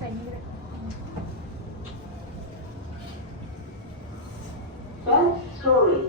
ใส่นี่เลย Best story.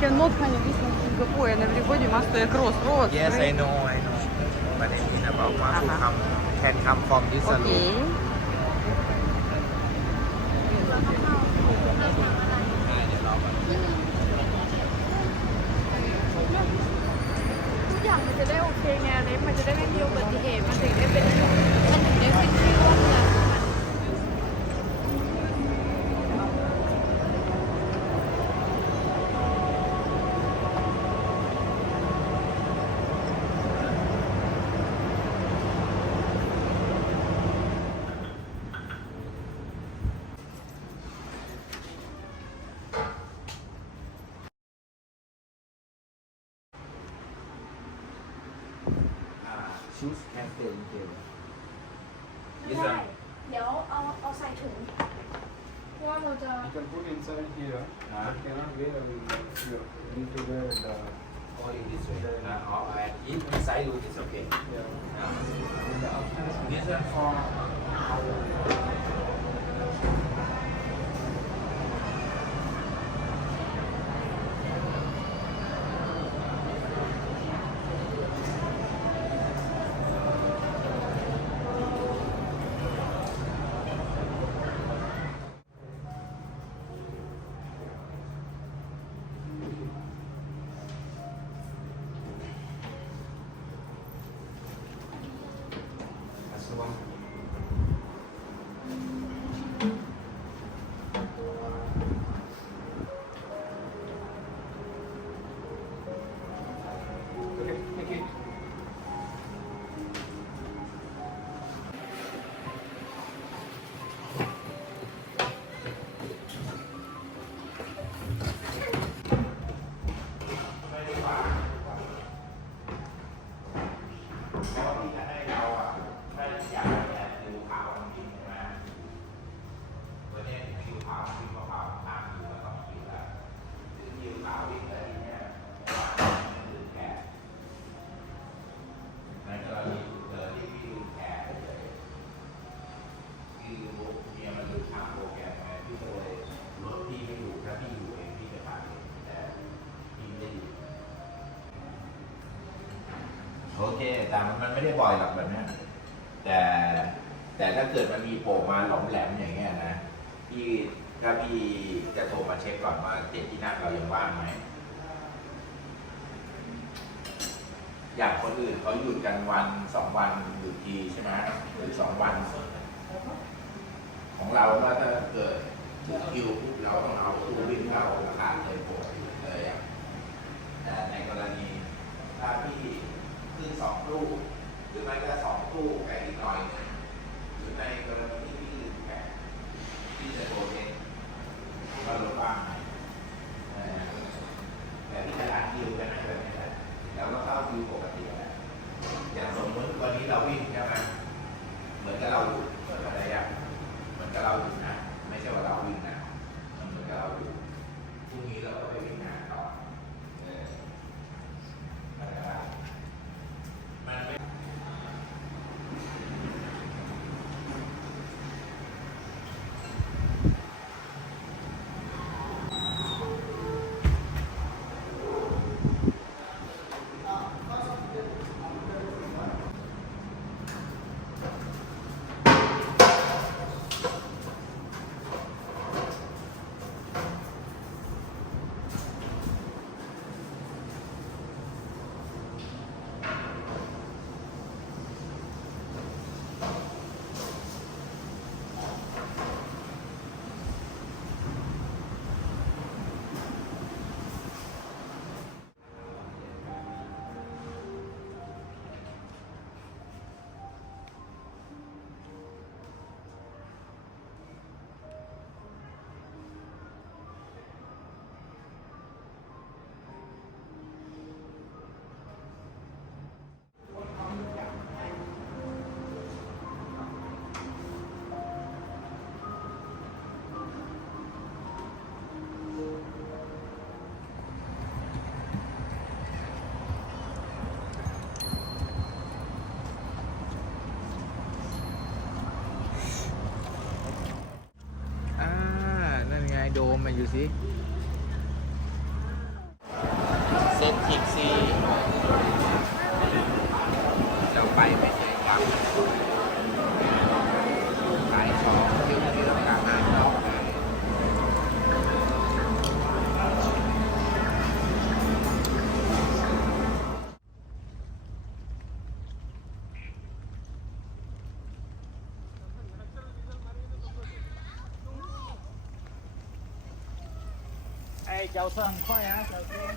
Cannot find this in Singapore and everybody must crossroads. Yes, I know. But I mean about want to come, can come from this Okay. saloon. ทุกอย่างมันจะได้โอเคไงเล็บมันจะได้ไม่มีอุบัติเหตุมันถึงได้เป็นมันถึงได้เป็นชื่อว่าเมือง Shoes can stay in here. ไม่ได้เดี๋ยวเอาใส่ถุงเพราะว่าเราจะ You can put inside here. But cannot wear here. You need to wear the. Only this way. Or inside room is okay. Yeah. Uh, The upstairs. This one for that's the one. เคแต่มันไม่ได้บ่อยหรอกแบบนี้แต่ถ้าเกิดมันมีโผล่มาหลอมแหลมอย่างเงี้ยนะพี่จะโทรมาเช็คก่อนว่าเจ็ดที่นั่งเรายังว่างไหมอย่างคนอื่นเขาหยุดกันวัน2 วันหยุดทีใช่ไหมหรือ2 วันของเราก็ถ้าเกิดถึงคิวปุ๊บเราต้องเอาตู้วิ่งเข้าราคาเลยโผล่เลยอ่ะแต่ในกรณีถ้าพี่ขึ้น2 ตู้หรือไม่ก็2 ตู้แกอีกหน่อยนึงหรือในกรณีที่พี่ลืมแกพี่จะโทรเองว่าเราว่างไหมแต่พี่จะรัดคิวกันให้แบบนี้แหละแล้วก็เข้าคิวปกติแหละอย่างสมมติวันนี้เราวิ่งใช่ไหมเหมือนกับเราหยุดเหมือนอะไรอ่ะเหมือนกับเราหยุดนะไม่ใช่ว่าเราวิ่งนะมันเหมือนกับเราหยุดพรุ่งนี้เราก็ไปวิ่งงานต่อมันไม่นั่นไงโดมมาอยู่สิเส้นทิกซี่เราไปไม่ใช่วังขายของที่เรากางานนอกไปchào xuân khoai á chào xuân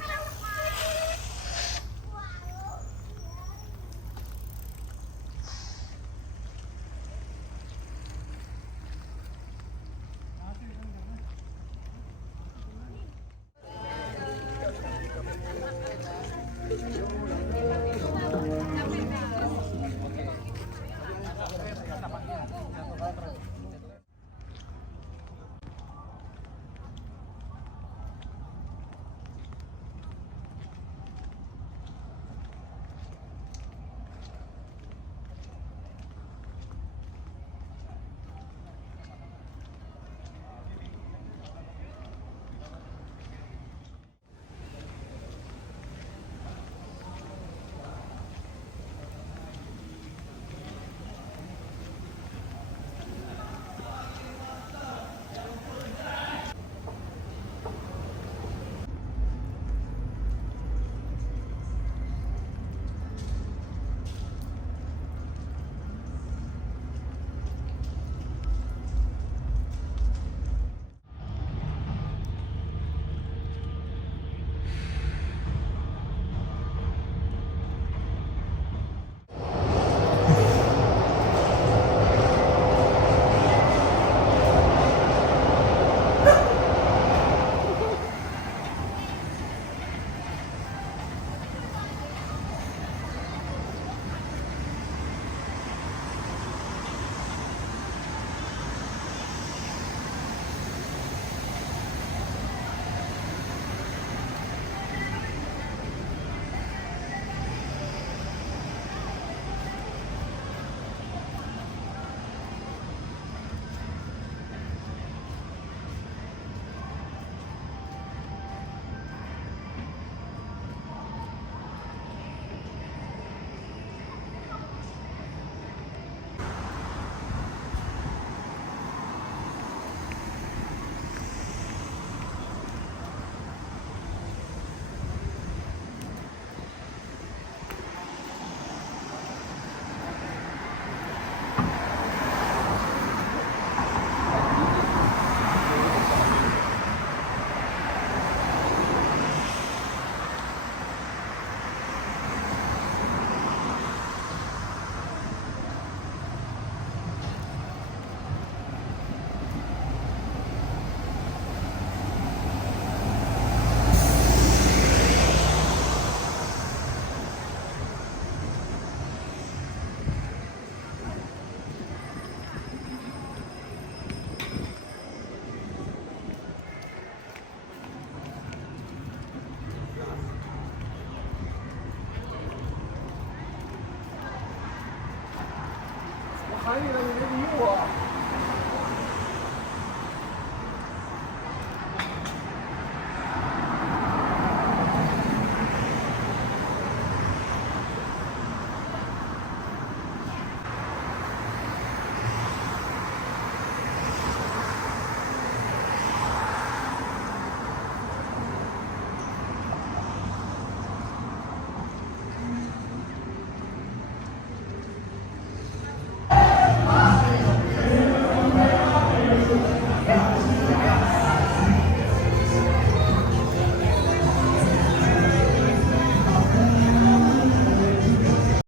Finally, maybe you are.